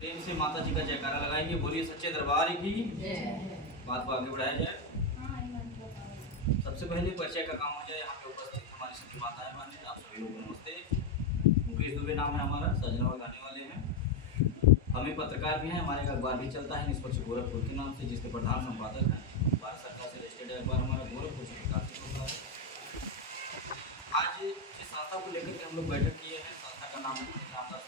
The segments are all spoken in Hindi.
प्रेम से माता जी का जयकारा लगाएंगे। बोलिए सच्चे दरबार की। बात को आगे बढ़ाया जाए। सबसे पहले परिचय का काम हो जाए। यहाँ पे उपस्थित हमारी सभी माताएं माने, आप सभी लोग नमस्ते। मुकेश दुबे नाम है हमारा, सजनवा गाने वाले हैं। हमें पत्रकार भी हैं, हमारे अखबार भी चलता है निष्पक्ष गोरखपुर के नाम से, जिसके प्रधान संपादक हैं। भारत सरकार से रजिस्टर्ड अखबार हमारा गोरखपुर से प्रकाशित होता है। आज जिस संस्था को लेकर के हम लोग बैठक किए हैं, संस्था का नाम है रामदास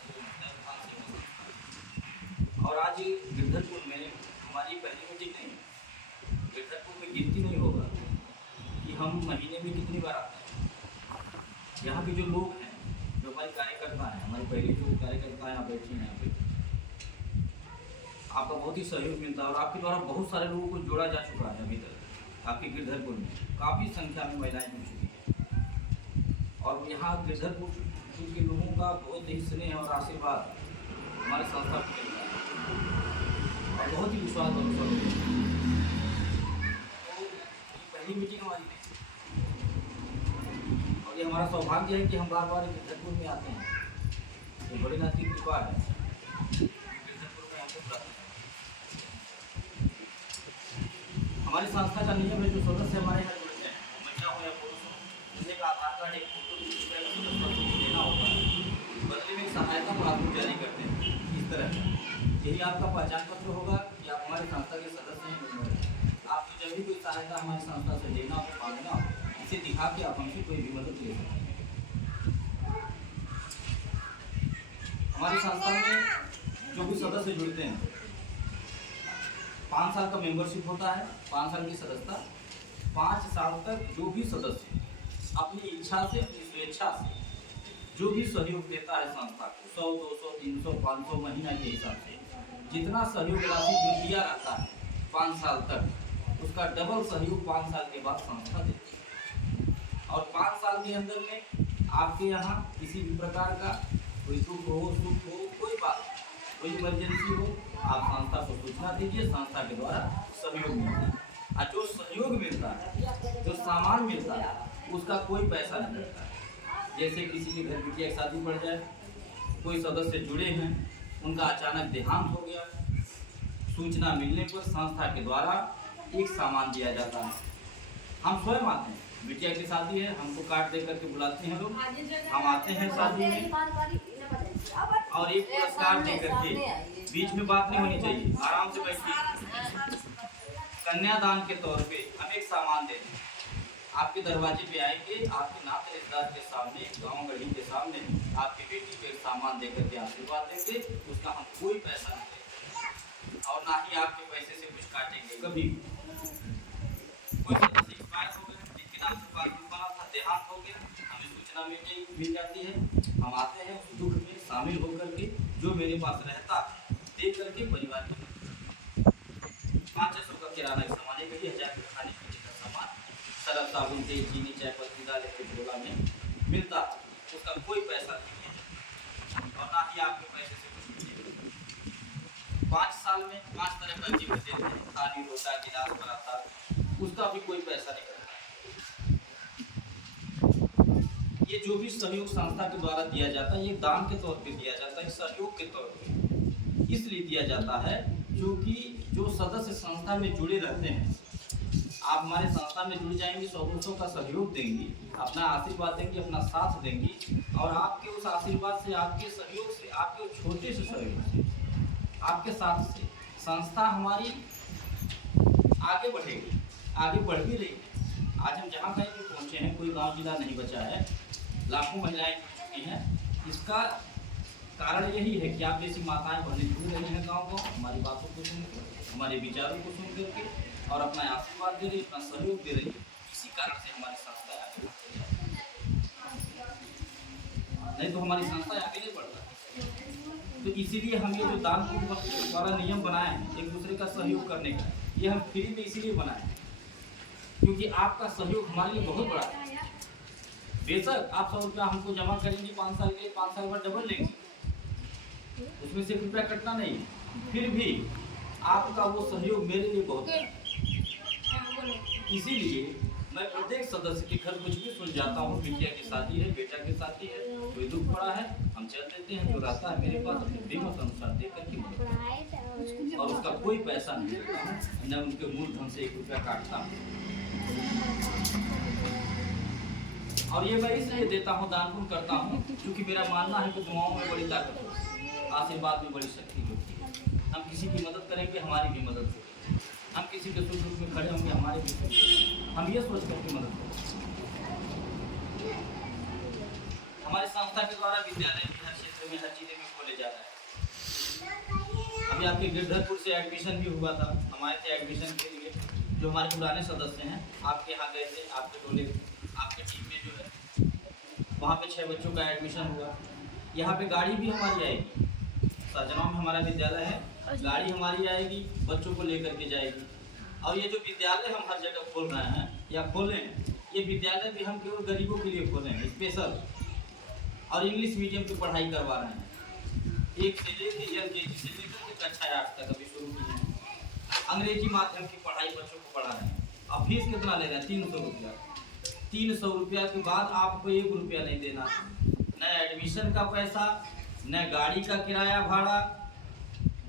और आज गिरधरपुर में हमारी पहली मीटिंग नहीं है। गिरधरपुर में गिनती नहीं होगा कि हम महीने में कितनी बार आते हैं। यहाँ के जो लोग हैं, जो हमारे कार्यकर्ता हैं, हमारे पहले जो कार्यकर्ता हैं, आप बैठे हैं यहाँ पे, आपका बहुत ही सहयोग मिलता है और आपके द्वारा बहुत सारे लोगों को जोड़ा जा चुका है। अभी तक आपके गिरधरपुर में काफ़ी संख्या में महिलाएं जुड़ चुकी हैं और यहाँ गिरधरपुर के लोगों का बहुत ही स्नेह और आशीर्वाद हमारे संस्था को मिलता है और बहुत ही विश्वास भरोसा होता है। तो ये पहली मीटिंग हमारी है और ये हमारा सौभाग्य है कि हम बार बार गिरधरपुर में आते हैं। तो भोलेनाथ की कृपा है, गिरधरपुर में हमको प्राप्त है। हमारी संस्था का नियम है, जो सदस्य हमारे यहाँ जुड़ते हैं, महिला हो या पुरुष हो, उन्हें एक आधार कार्ड, एक फोटो देना होता है। बदले में एक सहायता प्राप्त जारी करते हैं। इस तरह यही आपका पहचान पत्र होगा कि आप हमारी संस्था के सदस्य हैं। आपको जब भी कोई सहायता हमारी संस्था से लेना हो, मांगना हो, इसे दिखा के आप हमसे कोई भी मदद ले सकते हैं। हमारी संस्था में जो भी सदस्य जुड़ते हैं, 5 साल का मेंबरशिप होता है, 5 साल की सदस्यता। 5 साल तक जो भी सदस्य अपनी इच्छा से, अपनी स्वेच्छा से जो भी सहयोग देता है संस्था को, 100, 200, 300, 500 महीना के हिसाब से जितना सहयोग राशि जो दिया रहता है 5 साल तक, उसका डबल सहयोग 5 साल के बाद संस्था देती है। और 5 साल के अंदर में आपके यहाँ किसी भी प्रकार का कोई दुख हो, सुख हो, कोई बात, कोई इमरजेंसी हो, आप संस्था को सूचना दीजिए, संस्था के द्वारा सहयोग मिलता है। और जो सहयोग मिलता है, जो सामान मिलता है, उसका कोई पैसा नहीं मिलता है। जैसे किसी के घर बिटिया की शादी पड़ जाए, कोई सदस्य जुड़े हैं, उनका अचानक देहांत हो गया, सूचना मिलने पर संस्था के द्वारा एक सामान दिया जाता है। हम स्वयं आते हैं, बिटिया की शादी है, हमको कार्ड दे करके बुलाते हैं लोग, हम आते हैं शादी में और एक पुरस्कार दे करके, बीच में बात नहीं होनी चाहिए, आराम से बैठिए। कन्यादान के तौर पे हम एक सामान देते हैं, आपके दरवाजे पे आएंगे, आपके नाते रिश्तेदार के सामने, गाँव गढ़ी के सामने आपकी बेटी को एक सामान देकर के आशीर्वाद देंगे। उसका हम कोई पैसा नहीं देंगे और ना ही आपके पैसे से कुछ काटेंगे। कभी कोई सदस्य एक्सपायर हो गए, जिनके नाम से पासबुक बना था, देहांत हो गया, हमें सूचना मिल जाती है, हम आते हैं उस दुख में शामिल होकर के, जो मेरे पास रहता दे करके परिवार को 500 का किराना का सामान, 1000 का खाने पीने का सामान, सरफ साबुन, तेल, चीनी, चाय पत्ती, दाल के झोला में मिलता है। उसका कोई पैसा नहीं है और ना ही आपके पैसे से कुछ मिलेगा। 5 साल में 5 तरह का जीवन देते हैं, थाली, रोटा, गिलास, पराठा, उसका भी कोई पैसा नहीं करता। ये जो भी सहयोग संस्था के द्वारा दिया जाता है, ये दान के तौर पे दिया जाता है, सहयोग के तौर पे इसलिए दिया जाता है क्योंकि जो सदस्य संस्था में जुड़े रहते हैं, आप हमारे संस्था में जुड़ जाएंगे, 100-200 का सहयोग देंगी, अपना आशीर्वाद देंगी, अपना साथ देंगी और आपके उस आशीर्वाद से, आपके सहयोग से, आपके छोटे से सहयोग से, आपके साथ से संस्था हमारी आगे बढ़ेगी, आगे बढ़ भी रही है। आज हम जहाँ कहीं भी पहुँचे हैं, कोई गांव जिला नहीं बचा है, लाखों महिलाएं जुड़ चुकी हैं। इसका कारण यही है कि आप जैसी माताएं बहनें जुड़ रही हैं गाँव गाँव, हमारी बातों को सुनकर, हमारे विचारों को सुन करके और अपना आशीर्वाद दे रही, अपना सहयोग दे रही। इसी कारण से हमारी संस्था आगे बढ़ती है, नहीं तो हमारी संस्था आगे नहीं बढ़ता। तो इसीलिए हम ये जो दान पुण्य द्वारा नियम बनाए हैं, एक दूसरे का सहयोग करने का, ये हम फ्री में इसीलिए बनाए हैं क्योंकि आपका सहयोग हमारे लिए बहुत बड़ा है। बेशक आप 100 रुपया हमको जमा करेंगे 5 साल के, 5 साल बाद डबल लेंगे, उसमें से रुपया कटना नहीं, फिर भी आपका वो सहयोग मेरे लिए बहुत है। इसीलिए मैं प्रत्येक सदस्य के घर कुछ भी सुन जाता हूँ, बिटिया की शादी है, बेटा की शादी है, कोई दुख पड़ा है, हम चल देते हैं, जो रहता है मेरे पास अपने हिम्मत अनुसार दे करके और उसका कोई पैसा नहीं लेता हूँ, न उनके मूलधन से 1 रुपया काटता हूँ। और ये मैं इसलिए देता हूँ, दान पुण्य करता हूँ, क्योंकि मेरा मानना है कि दुआओं में बड़ी ताकत होती है, आशीर्वाद में बड़ी शक्ति होती है। हम किसी की मदद करेंगे, हमारी भी मदद होगी। हम किसी के सुख दुख में खड़े होंगे, हमारे भी सुख होंगे। हम ये सोच करके मदद करेंगे। हमारी संस्था के द्वारा विद्यालय भी हर क्षेत्र में, हर जिले में खोले जा रहे हैं। अभी आपके गिरधरपुर से एडमिशन भी हुआ था, हमारे थे एडमिशन के लिए, जो हमारे पुराने सदस्य हैं आपके यहाँ गए थे, आपके टोले, आपके टीम में जो है, वहाँ पे 6 बच्चों का एडमिशन हुआ। यहाँ पे गाड़ी भी हमारी आएगी, सजनों में हमारा विद्यालय है, गाड़ी हमारी आएगी, बच्चों को लेकर के जाएगी। और ये जो विद्यालय हम हर जगह खोल रहे हैं या खोलें, ये विद्यालय भी हम केवल गरीबों के लिए खोले हैं स्पेशल, और इंग्लिश मीडियम की पढ़ाई करवा रहे हैं। 1 से लेकर LKG से लेकर कक्षा 8 तक अभी शुरू की है। अंग्रेजी माध्यम की पढ़ाई बच्चों को पढ़ा रहे हैं। अब फीस कितना ले रहे हैं? 300 रुपया। 300 रुपया के बाद आपको 1 रुपया नहीं देना, न एडमिशन का पैसा, न गाड़ी का किराया भाड़ा।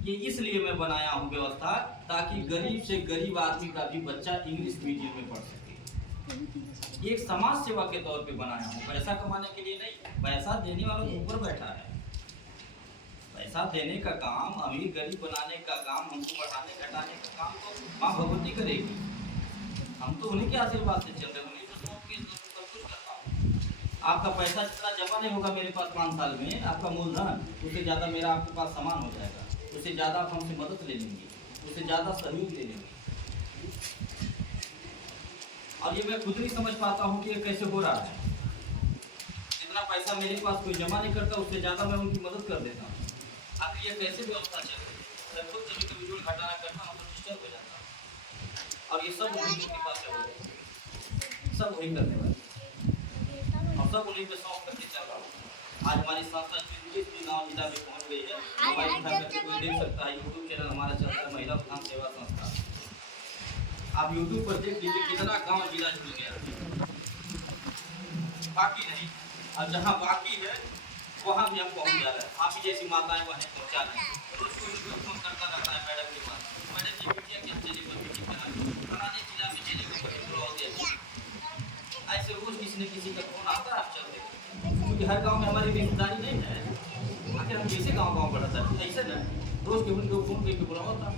ये इसलिए मैं बनाया हूँ व्यवस्था, ताकि गरीब से गरीब आदमी का भी बच्चा इंग्लिश मीडियम में पढ़ सके। एक समाज सेवा के तौर पे बनाया हूँ, पैसा कमाने के लिए नहीं। पैसा देने वालों के ऊपर बैठा है, पैसा देने का काम, अमीर गरीब बनाने का काम, हमको बढ़ाने घटाने का काम तो माँ भगवती करेगी। हम तो उन्हीं के आशीर्वाद से चल रहे हैं, उन्हीं तो सब कुछ करता हूँ। आपका पैसा जितना जमा नहीं होगा मेरे पास 5 साल में, आपका मूलधन, उससे ज़्यादा मेरा आपके पास सामान हो जाएगा, उससे ज़्यादा आप हमसे मदद ले लेंगे, उससे ज़्यादा सहयोग ले लेंगे। और ये मैं खुद नहीं समझ पाता हूँ कि ये कैसे हो रहा है। जितना पैसा मेरे पास कोई जमा नहीं करता, उससे ज़्यादा मैं उनकी मदद कर देता हूँ। आखिर ये कैसे व्यवस्था चल रही है? मैं खुद कभी कभी जोड़ घटाना करना मतलब डिस्टर्ब हो जाता है। और ये सब उन्हीं की कृपा से हो रहा है, सब वही करने वाले, और सब उन्हीं पे सौंप करके चल रहा हूँ। आज हमारी संस्था जिस गाँव जिला में पहुँच गई है, मोबाइल उठा करके कोई देख सकता है। यूट्यूब चैनल हमारा चलता है, महिला उत्थान सेवा संस्था। आप यूट्यूब पर देख लीजिए कितना गाँव जिला जुड़ गया, बाकी नहीं। और जहाँ बाकी है वहाँ भी हम पहुँच जा रहे हैं। आप ही जैसी माताएं वहीं पहुँचा रहे हैं। रोज कोई फोन करता रहता है मैडम के पास, मैडम जी बिटिया क्या चले पर मीटिंग करा, फलाने जिला में चले गए पर हो गया। ऐसे रोज किसी न किसी का फोन आता है, आप चल देते, क्योंकि हर गाँव में हमारी रिश्तेदारी नहीं है। आखिर हम कैसे गाँव गाँव बढ़ता है? ऐसे न रोज के उनको फोन करके बुलाओ था।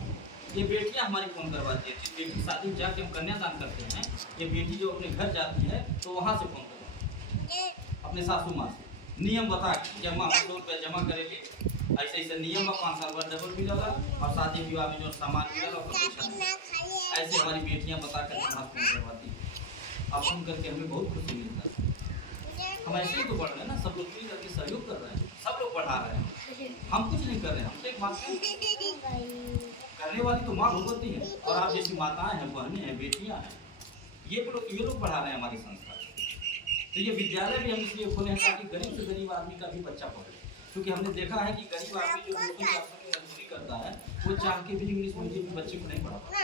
ये बेटियाँ हमारी फोन करवाती है, जिस बेटी की शादी में जाके हम कन्यादान करते हैं, ये बेटी जो अपने घर जाती है तो वहाँ से फोन करवाती है अपने सासू माँ से, नियम बता के जमा 2 रुपया जमा करेगी, ऐसे ऐसे नियम 5 साल बाद डबल मिलेगा, और शादी विवाह में जो सामान मिलेगा उसका पैसा। ऐसे हमारी बेटियां बता कर हमारा फोन करवाती है। अब सुन करके हमें बहुत खुशी मिलता है। हम ऐसे ही तो बढ़ रहे हैं ना, सब लोग मिल करके सहयोग कर रहे हैं, सब लोग बढ़ा रहे हैं, हम कुछ नहीं कर रहे हैं। हम तो एक बात करने वाली तो माँ भगवती है, और आप जैसी माताएं हैं, बहनें हैं, बेटियां हैं, ये लोग बढ़ा रहे हैं हमारी संस्था। तो ये विद्यालय भी हम इसलिए खोले हैं ताकि गरीब से गरीब आदमी का भी बच्चा पढ़े, क्योंकि हमने देखा है कि गरीब आदमी जो मजदूरी करता है, वो चाह के भी इंग्लिश मीडियम में बच्चे को नहीं पढ़ा पाता।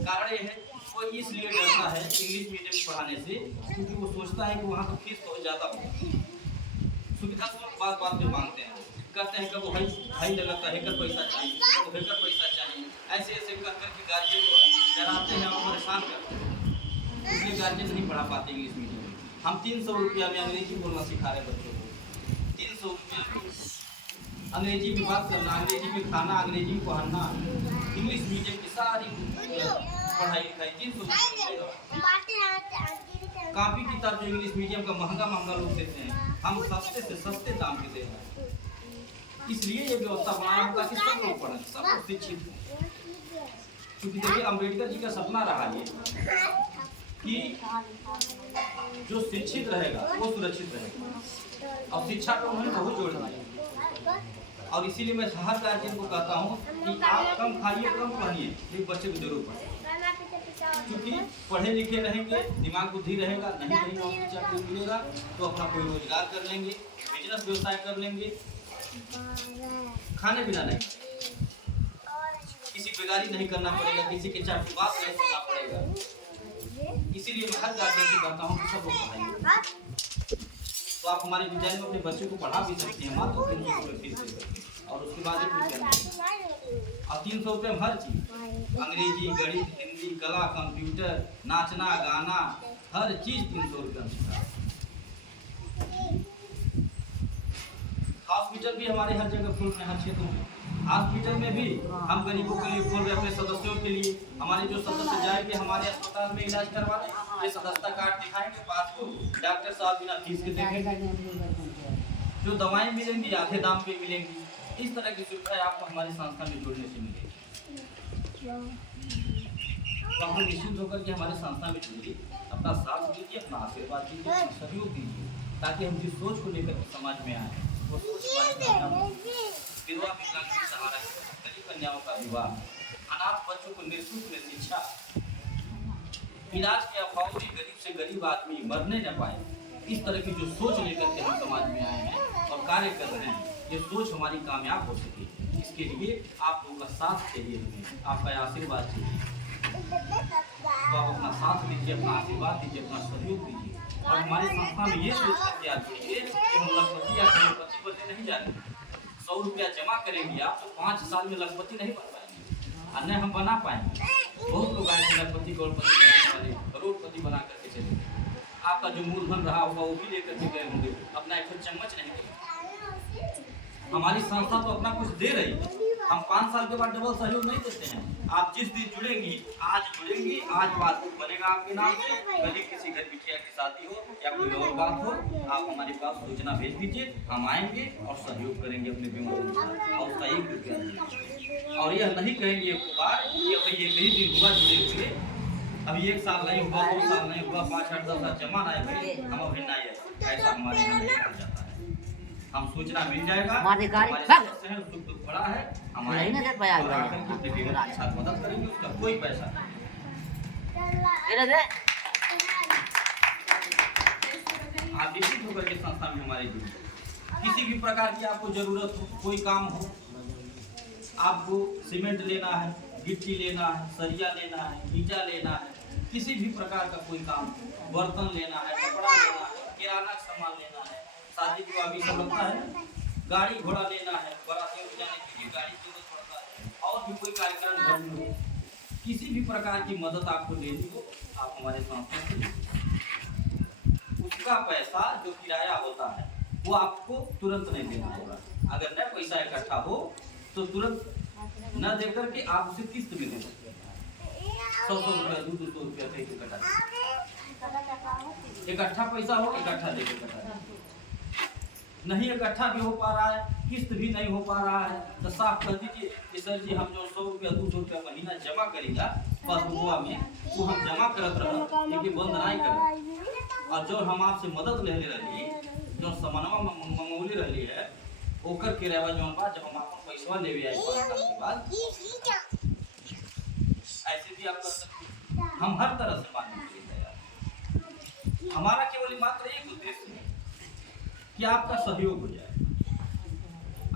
कारण ये है, वो इसलिए डरता है इंग्लिश मीडियम पढ़ाने से, क्योंकि वो सोचता है कि वहाँ तो फीस बहुत ज़्यादा होगी। सुविधा तो बात बात में मांगते हैं, कहते हैं कि वो हाई लगता है, हेकर पैसा चाहिए, तो हेकर पैसा चाहिए, ऐसे ऐसे कर करके गार्जियन को डराते हैं और परेशान करते हैं। इसलिए गार्जियन नहीं पढ़ा पाते इंग्लिश मीडियम। हम 300 रुपया में अंग्रेजी बोलना सिखा रहे बच्चों को। 300 रुपया में अंग्रेजी में बात करना, अंग्रेजी में खाना, अंग्रेजी में पढ़ना, इंग्लिश मीडियम की सारी पढ़ाई लिखाई 300 रुपया। कापी किताब जो इंग्लिश मीडियम का महंगा लोग देते हैं, हम सस्ते से सस्ते दाम पे दे रहे हैं। इसलिए ये व्यवस्था बनाया है ताकि सब लोग पढ़ें, सब लोग शिक्षित हों। क्योंकि देखिए अम्बेडकर जी का सपना रहा ये कि जो शिक्षित रहेगा वो सुरक्षित रहेगा, और शिक्षा को उन्होंने बहुत जोड़ दिया। और इसीलिए मैं हर गार्जियन को कहता हूँ कि आप कम खाइए, कम पढ़िए, लेकिन बच्चे को जरूर पढ़े, क्योंकि पढ़े लिखे रहेंगे, दिमाग बुद्धि रहेगा, नहीं कहीं नौकरी चाकरी मिलेगा तो अपना कोई रोजगार कर लेंगे, बिजनेस व्यवसाय कर लेंगे, खाने पीना नहीं, किसी बेगारी नहीं करना पड़ेगा, किसी के चार बात नहीं सुनना पड़ेगा। इसीलिए मैं हर गार्जियन से कहता हूँ कि सब लोग पढ़ाइए। तो आप हमारे विद्यालय में अपने बच्चे को पढ़ा भी सकते हैं, मात्र 300 रुपये फीस दे सकते हैं, और उसके बाद 1 रुपया नहीं। और ₹300 में हर चीज, अंग्रेजी, गणित, हिंदी, कला, कंप्यूटर, नाचना गाना, हर चीज ₹300 में सिखा। हॉस्पिटल भी हमारे हर जगह खोल रहे हैं, हर क्षेत्र में। हॉस्पिटल में भी हम गरीबों के लिए खोल रहे हैं, अपने सदस्यों के लिए। हमारे जो सदस्य जाएंगे हमारे अस्पताल में इलाज करवाने, ये सदस्यता कार्ड दिखाएंगे, पासबुक, डॉक्टर साहब बिना फीस के देखेंगे, जो दवाएं मिलेंगी आधे दाम पे मिलेंगी। इस तरह की सुविधाएं आपको हमारी संस्था में जुड़ने से मिलेगी। तो आप लोग निश्चित होकर के हमारे संस्था में जुड़िए, अपना साथ दीजिए, अपना आशीर्वाद दीजिए, अपना सहयोग दीजिए, ताकि हम जिस सोच को लेकर समाज में आए वो सोच विधवा विकलांग की सहारा, गरीब कन्याओं का विवाह, अनाथ बच्चों को निःशुल्क में शिक्षा, इलाज के अभाव में गरीब से गरीब आदमी मरने न पाए, इस तरह की जो सोच लेकर के हम समाज में आए हैं और कार्य कर रहे हैं, ये सोच हमारी कामयाब हो सके, इसके लिए आप लोगों का साथ चाहिए, हमें आपका आशीर्वाद चाहिए। तो आप अपना साथ दीजिए, अपना आशीर्वाद दीजिए, अपना सहयोग दीजिए। और हमारी संस्था में ये सोच करके आप जुड़िए कि हम लखपति या करोड़पति बनने नहीं जा रहे। 100 रुपया जमा करेंगे आप तो 5 साल में लखपति नहीं बन पाएंगे, और न हम बना पाएंगे। बहुत लोग आए थे लखपति करोड़पति बनाने वाले, करोड़पति बना करके चले, आपका जो मूलधन रहा होगा वो भी लेकर के गए होंगे, अपना एक चम्मच नहीं गए। हमारी संस्था तो अपना कुछ दे रही है, हम 5 साल के बाद डबल सहयोग नहीं देते हैं। आप जिस दिन जुड़ेंगी, आज जुड़ेंगी, आज पासबुक बनेगा आपके नाम से, कभी किसी घर बिटिया की शादी हो या कोई और बात हो, आप हमारे पास सूचना भेज दीजिए, हम आएंगे और सहयोग करेंगे अपने बीमा और उसका 1 रुपया नहीं। और यह नहीं कहेंगे एक बार कि भाई एक ही दिन हुआ जुड़े हुए, अभी 1 साल नहीं हुआ, 2 साल नहीं हुआ, 5, 8, 10 साल जमा नहीं हुए, हम अभी नहीं आए, ऐसा हमारे यहाँ नहीं हो जाता है। हम सूचना मिल जाएगा, हमारे सदस्य हैं, सुख दुख बड़ा है, हम आएंगे और आकर के अपने बीमा के साथ मदद करेंगे, उसका कोई पैसा नहीं। आप निश्चित होकर के संस्था में हमारे जुड़े, किसी भी प्रकार की आपको जरूरत हो, कोई काम हो, आपको सीमेंट लेना है, गिट्टी लेना है, सरिया लेना है, ईटा लेना है, किसी भी प्रकार का कोई काम, बर्तन लेना है, कपड़ा लेना है, किराना का सामान लेना है, शादी विवाह भी सब लगता है, गाड़ी घोड़ा लेना है, बारातियों को जाने के लिए गाड़ी की जरूरत पड़ता है, और भी कोई कार्यक्रम करना हो, किसी भी प्रकार की मदद आपको लेनी हो, आप हमारे संस्था से, उसका पैसा जो किराया होता है वो आपको तुरंत नहीं देना होगा। अगर न पैसा इकट्ठा हो तो तुरंत न देकर के आप उसे किस्त में दे सकते हैं। 100 रुपया, 200 रुपया कहीं इकट्ठा, इकट्ठा पैसा हो इकट्ठा दे इकट्ठा, नहीं इकट्ठा भी हो पा रहा है, किस्त भी नहीं हो पा रहा है, तो साफ कर दीजिए कि सर जी हम जो 100 रुपया 200 रुपया महीना जमा करेगा पासबुकवा में, वो हम जमा करत रह, लेकिन बंद नहीं कर, और जो हम आपसे मदद ले रही, जो सामानवा मंगौली रही है, ओकर किराया जौन बा, जब हम आपको पैसा लेवे आए 5 साल के बाद, ऐसे भी आप कर सकते हैं। हम हर तरह से मानने के लिए तैयार। हमारा केवल मात्र एक उद्देश्य है कि आपका सहयोग हो जाए,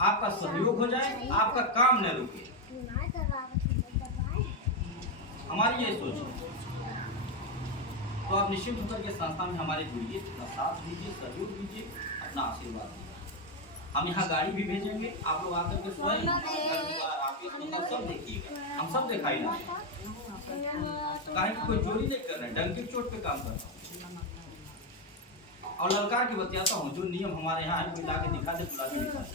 आपका सहयोग हो जाए, आपका काम न रुके, हमारी ये सोच है। तो आप निश्चित होकर के संस्था में हमारे जुड़िए, अपना साथ दीजिए, सहयोग दीजिए, अपना आशीर्वाद दीजिए। हम यहाँ गाड़ी भी भेजेंगे, आप लोग आकर के स्वयं सब देखिएगा, हम सब दिखाई ना, कहीं कोई चोरी नहीं कर रहे हैं, डंके चोट पे काम कर रहे हैं। और ललकार के बताता हूँ, जो नियम हमारे यहाँ है, कोई लाके दिखा दे, बुला के दिखा दे।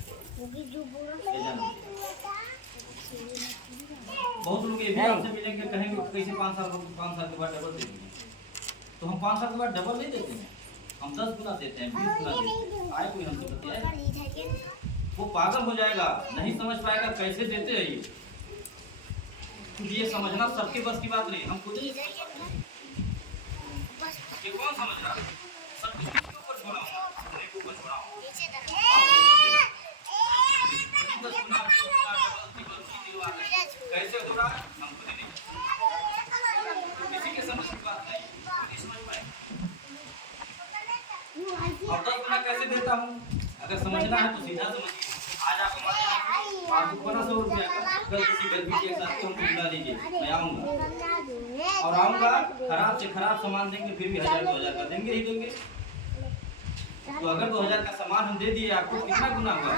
बहुत लोग ये भी आपसे मिलेंगे, कहेंगे कैसे 5 साल के बाद डबल दे देंगे, तो हम 5 साल के बाद डबल नहीं देते हैं, हम 10 गुना देते हैं, 20 गुना देते हैं। आए कोई हमसे बताए, वो पागल हो जाएगा, नहीं समझ पाएगा कैसे देते हैं ये, क्योंकि ये समझना सबके बस की बात नहीं, हम खुद ही ये कौन समझ रहा है, सब कुछ किसके ऊपर छोड़ा हूँ, अपने के ऊपर छोड़ा हूँ, कैसे हो रहा है हम खुद नहीं, किसी के समझ की बात नहीं, नहीं समझ पाए। और 10 गुना कैसे देता हूँ, अगर समझना है तो सीधा समझिए। आज आप हमारे यहाँ पासबुक बना 100 रुपया का, कल किसी घर भी एक साथ हमको बुला लीजिए, मैं आऊँगा, और आऊँगा खराब से खराब सामान देंगे, फिर भी 1000-2000 का देंगे ही देंगे। तो अगर 2000 का सामान हम दे दिए आपको, कितना गुना हुआ,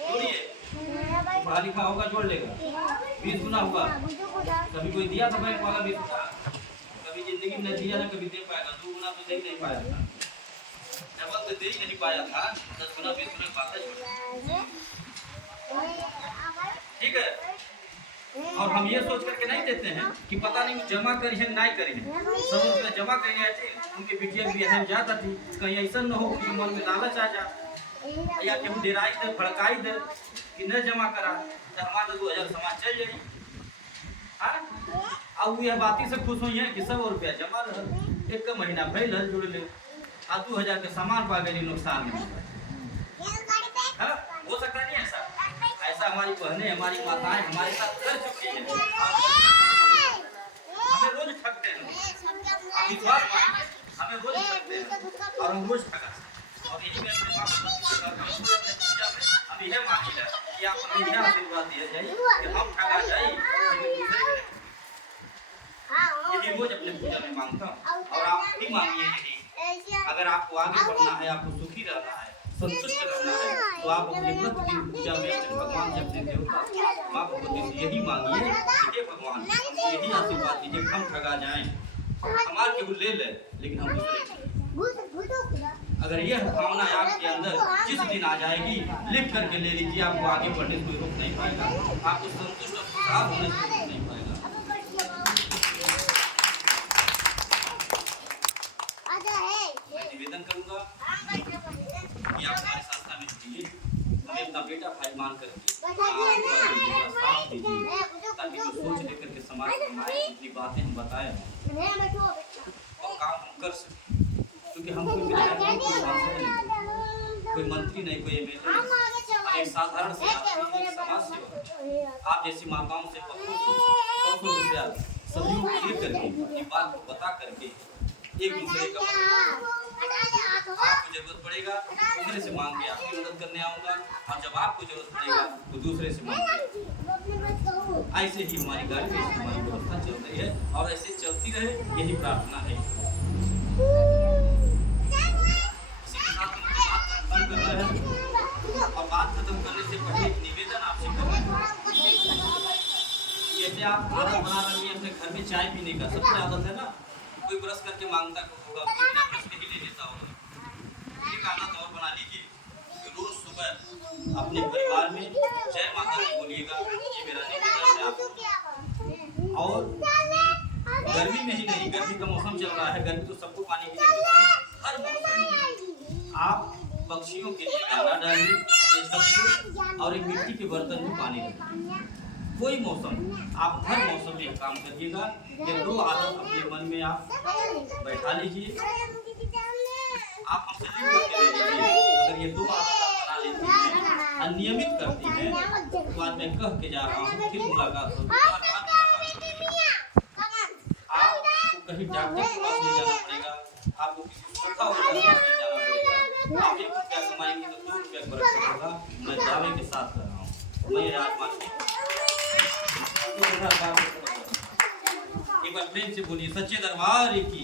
जोड़िए पढ़ा लिखा होगा जोड़ लेगा, 20 गुना होगा। कभी कोई दिया था बैंक वाला 20 का? कभी जिंदगी में दिया ना, कभी दे पाएगा? 2 गुना तो दे नहीं पाया था, डबल तो दे ही नहीं पाया था। 10 गुना 20 गुना बात है, ठीक है। और हम ये सोच करके नहीं देते हैं कि पता नहीं जमा करी है नहीं करी है, 100 रुपया जमा करेंगे ऐसे उनके बिटिया भी अहम जाता थी, कहीं ऐसा न हो कि मन में लालच आ जा या केहू डेराई दे भड़काई दे कि न जमा करा तो हमारा 2000 समाज चल जाए। अब यह बाती से खुश हुई है कि 100 रुपया जमा रहा, 1 महीना भैल जुड़ ले आ 2000 के सामान पा गई नुकसान में। हो सकता नहीं ऐसा? ऐसा हमारी बहनें हमारी माताएं हमारे साथ कर चुकी हैं, हमें रोज ठगते हैं, विश्वास हमें रोज ठगते हैं और हम रोज ठगा। और यही मैं अपने हम यह मांगी कि आप हमें यह आशीर्वाद दिया जाए कि हम ठगा जाए, यही रोज अपने पूजा में मांगता हूँ। और आप भी मांगिए यही, अगर आपको आगे बढ़ना है, आपको सुखी रहना है, संतुष्ट रहना है, तो आप अपने प्रतिदिन पूजा में अपने भगवान से अपने देवता माँ भगवती से यही मांगिए कि हे भगवान यही आशीर्वाद दीजिए हम ठगा जाएं, हमारे केवल ले ले लेकिन हम दूसरे। अगर यह भावना आपके अंदर जिस दिन आ जाएगी, लिख करके ले लीजिए, आपको आगे बढ़ने से कोई रोक नहीं पाएगा, आपको संतुष्ट और खुशहाल होने से रोक नहीं पाएगा। मैं निवेदन करूंगा कि आप हमारे संस्था में जुड़िए, हमें अपना बेटा भाई मान करके साथ दीजिए, ताकि जो सोच लेकर के समाज में आए अपनी बातें हम बताएं और काम हम कर सकें। क्योंकि हम कोई विधायक नहीं, कोई सांसद नहीं, कोई मंत्री नहीं, कोई एमएलए नहीं, हम एक साधारण से एक समाज सेवक। आप जैसी माताओं से 100 रुपया सहयोग दे करके अपनी बात को बता करके एक दूसरे का आपको जरूरत पड़ेगा दूसरे से मांग के आपकी मदद करने आऊंगा, और जब आपको जरूरत पड़ेगा तो दूसरे से मांग। ऐसे ही हमारी गाड़ी में हमारी व्यवस्था चल रही है और ऐसे चलती रहे, यही प्रार्थना है। और बात खत्म करने से पहले एक निवेदन आपसे करना है। जैसे आप आदत बना रही है अपने घर में चाय पीने का, सबसे आदत है ना, कोई ब्रश करके मांगता होगा, कोई ब्रश नहीं ले लेता होगा। एक आदत और बना लीजिए कि रोज सुबह अपने परिवार में जय माता दी बोलिएगा, ये मेरा निवेदन है आपको। और गर्मी में ही नहीं, गर्मी का मौसम चल रहा है, गर्मी तो सबको पानी की जरूरत है, हर मौसम आप पक्षियों के लिए दाना डालिए और एक मिट्टी के बर्तन में पानी रखिए। कोई मौसम आप हर मौसम में काम करिएगा। ये 2 आदत अपने मन में आप बैठा लीजिए, आप हमसे लिख करके ले लीजिए। अगर ये 2 आदत आप बना लेती हैं, अनियमित करती हैं, तो आज मैं कह के जा रहा हूँ, फिर मुलाकात होगी। आपको कहीं डॉक्टर के पास नहीं जाना पड़ेगा, आपको किसी संस्था वाले के पास नहीं जाना पड़ेगा। आप 1 रुपया कमाएंगे तो 2 रुपया बरकत होगा। मैं दावे के साथ कर रहा हूँ, मैं आत्मा एक बार प्रेम से बोलिए सच्चे दरबार की।